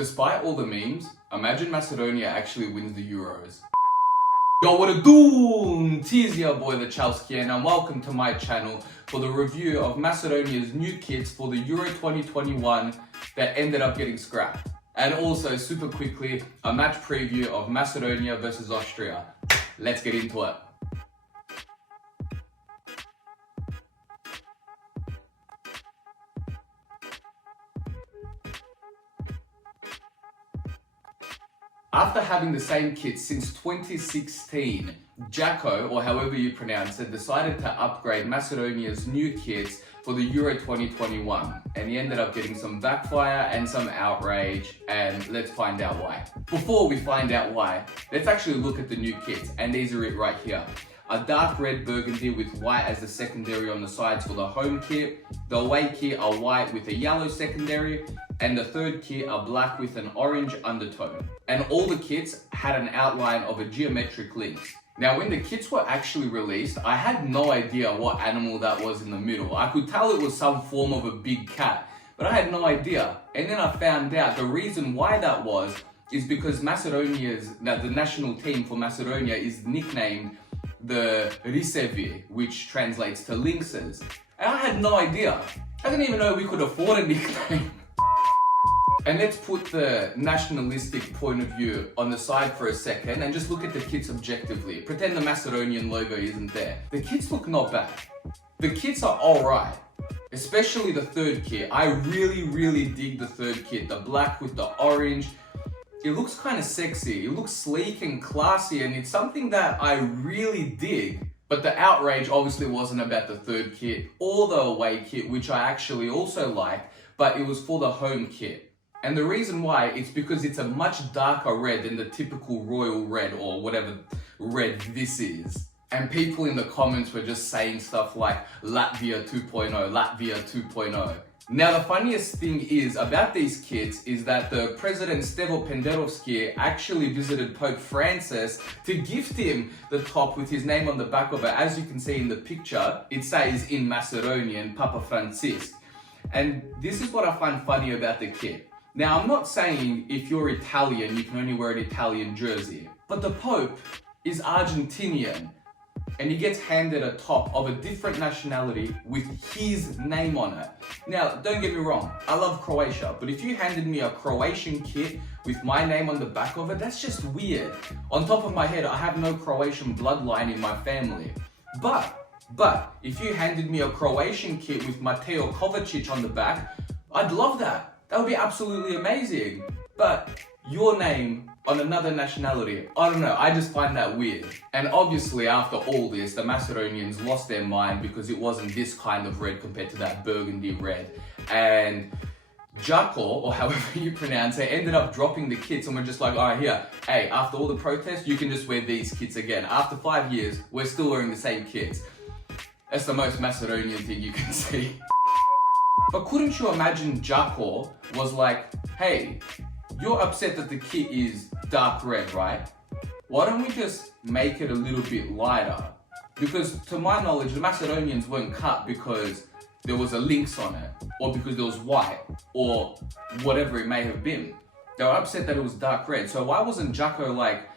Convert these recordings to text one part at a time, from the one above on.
Despite all the memes, imagine Macedonia actually wins the Euros. Yo, what a doom! Tis your boy the Chelskian, and welcome to my channel for the review of Macedonia's new kits for the Euro 2021 that ended up getting scrapped. And also, super quickly, a match preview of Macedonia versus Austria. Let's get into it. After having the same kit since 2016, Jako, or however you pronounce it, decided to upgrade Macedonia's new kits for the Euro 2021, and he ended up getting some backfire and some outrage, and let's find out why. Before we find out why, let's actually look at the new kits, and these are it right here. A dark red burgundy with white as the secondary on the sides for the home kit, the away kit are white with a yellow secondary, and the third kit are black with an orange undertone. And all the kits had an outline of a geometric link. Now when the kits were actually released, I had no idea what animal that was in the middle. I could tell it was some form of a big cat, but I had no idea. And then I found out the reason why that was is because the national team for Macedonia is nicknamed the Risevi, which translates to lynxes. And I had no idea. I didn't even know we could afford a nickname. And let's put the nationalistic point of view on the side for a second and just look at the kits objectively. Pretend the Macedonian logo isn't there. The kits look not bad. The kits are alright. Especially the third kit. I really dig the third kit. The black with the orange. It looks kind of sexy. It looks sleek and classy, and it's something that I really dig. But the outrage obviously wasn't about the third kit or the away kit, which I actually also like, but it was for the home kit. And the reason why, it's because it's a much darker red than the typical royal red or whatever red this is. And people in the comments were just saying stuff like Latvia 2.0, Latvia 2.0. Now the funniest thing is about these kits is that the President Stevo Penderovski actually visited Pope Francis to gift him the top with his name on the back of it. As you can see in the picture, it says in Macedonian, Papa Francis. And this is what I find funny about the kit. Now, I'm not saying if you're Italian, you can only wear an Italian jersey, but the Pope is Argentinian, and he gets handed a top of a different nationality with his name on it. Now, don't get me wrong, I love Croatia, but if you handed me a Croatian kit with my name on the back of it, that's just weird. On top of my head, I have no Croatian bloodline in my family. But if you handed me a Croatian kit with Mateo Kovacic on the back, I'd love that. That would be absolutely amazing. But your name on another nationality, I don't know, I just find that weird. And obviously after all this, the Macedonians lost their mind because it wasn't this kind of red compared to that burgundy red. And Jako, or however you pronounce it, ended up dropping the kits, and we're just like, alright, here, hey, after all the protests, you can just wear these kits again. After 5 years, we're still wearing the same kits. That's the most Macedonian thing you can see. But couldn't you imagine Jako was like, hey, you're upset that the kit is dark red, right? Why don't we just make it a little bit lighter? Because to my knowledge, the Macedonians weren't cut because there was a lynx on it, or because there was white, or whatever it may have been. They were upset that it was dark red. So why wasn't Jako like,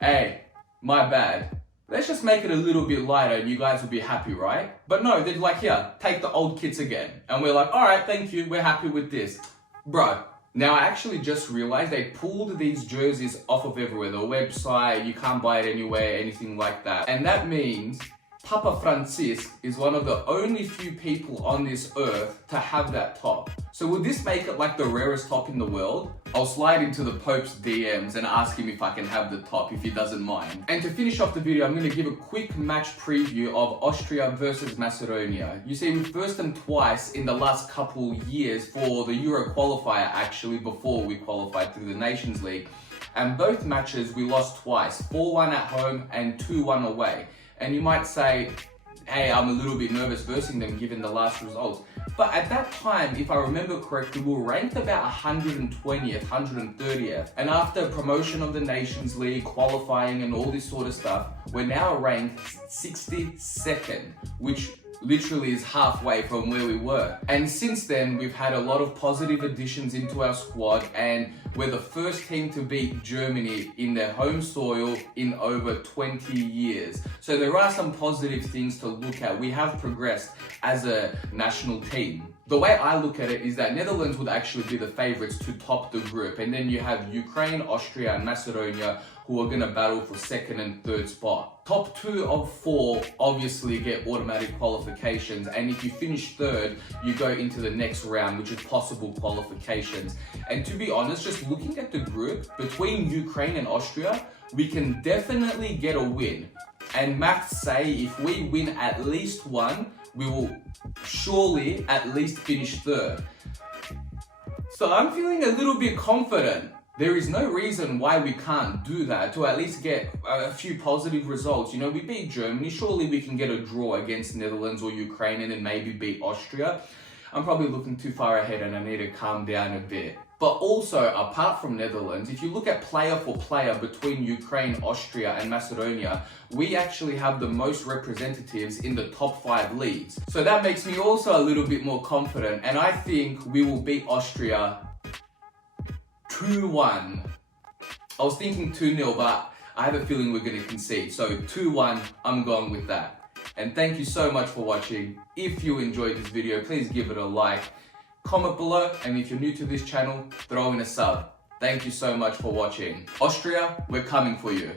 hey, my bad, let's just make it a little bit lighter and you guys will be happy, right? But no, they're like, here, take the old kits again. And we're like, all right, thank you, we're happy with this. Bro, now I actually just realized they pulled these jerseys off of everywhere. The website, you can't buy it anywhere, anything like that. And that means Papa Francis is one of the only few people on this earth to have that top. So would this make it like the rarest top in the world? I'll slide into the Pope's DMs and ask him if I can have the top, if he doesn't mind. And to finish off the video, I'm going to give a quick match preview of Austria versus Macedonia. You see, we've versed them twice in the last couple years for the Euro qualifier, actually, before we qualified through the Nations League. And both matches we lost twice, 4-1 at home and 2-1 away. And you might say, hey, I'm a little bit nervous versing them given the last results. But at that time, if I remember correctly, we were ranked about 120th, 130th. And after promotion of the Nations League, qualifying and all this sort of stuff, we're now ranked 62nd, which literally is halfway from where we were. And since then, we've had a lot of positive additions into our squad, and we're the first team to beat Germany in their home soil in over 20 years. So there are some positive things to look at. We have progressed as a national team. The way I look at it is that Netherlands would actually be the favourites to top the group, and then you have Ukraine, Austria and Macedonia who are going to battle for second and third spot. Top 2 of 4 obviously get automatic qualifications, and if you finish third, you go into the next round, which is possible qualifications. And to be honest, just looking at the group, between Ukraine and Austria, we can definitely get a win. And maths say if we win at least one, we will surely at least finish third. So I'm feeling a little bit confident. There is no reason why we can't do that, to at least get a few positive results. You know, we beat Germany, surely we can get a draw against Netherlands or Ukraine and then maybe beat Austria. I'm probably looking too far ahead and I need to calm down a bit. But also, apart from Netherlands, if you look at player for player between Ukraine, Austria and Macedonia, we actually have the most representatives in the top 5 leagues. So that makes me also a little bit more confident, and I think we will beat Austria 2-1. I was thinking 2-0, but I have a feeling we're going to concede. So 2-1, I'm going with that. And thank you so much for watching. If you enjoyed this video, please give it a like, comment below, and if you're new to this channel, throw in a sub. Thank you so much for watching. Austria, we're coming for you.